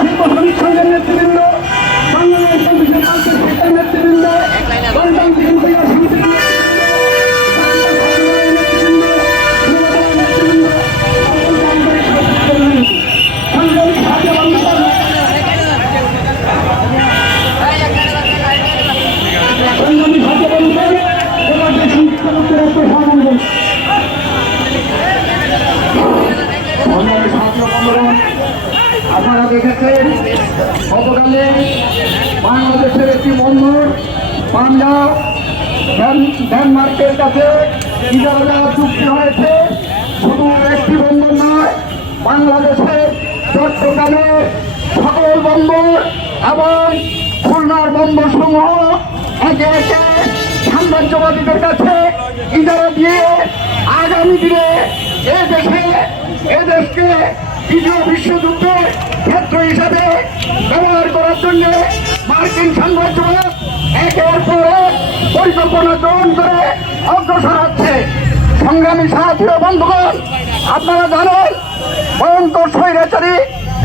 শিল্প শ্রমিক দেখেছেন গতকালে বাংলাদেশের একটি বন্দর পাঞ্জাব, ডেন- ডেনমার্কের কাছে ইজারা চুক্তি হয়েছে। শুধু একটি বন্দর নয়, বাংলাদেশের চট্টগ্রামের সকল বন্দর এবং খুলনার বন্দর সমূহ একে একে সাম্রাজ্যবাদীদের কাছে ইজারা দিয়ে আগামী দিনে এ দেশে, এ দেশকে দ্বিতীয় বিশ্বযুদ্ধের ক্ষেত্র হিসাবে ব্যবহার করার জন্য মার্কিন সাম্রাজ্যবাদ একের পর এক পরিকল্পনা গ্রহণ করে অগ্রসর হচ্ছে। সংগ্রামী ও বন্ধুগণ, আপনারা জানেন, ভয়ঙ্কর স্বৈরাচারী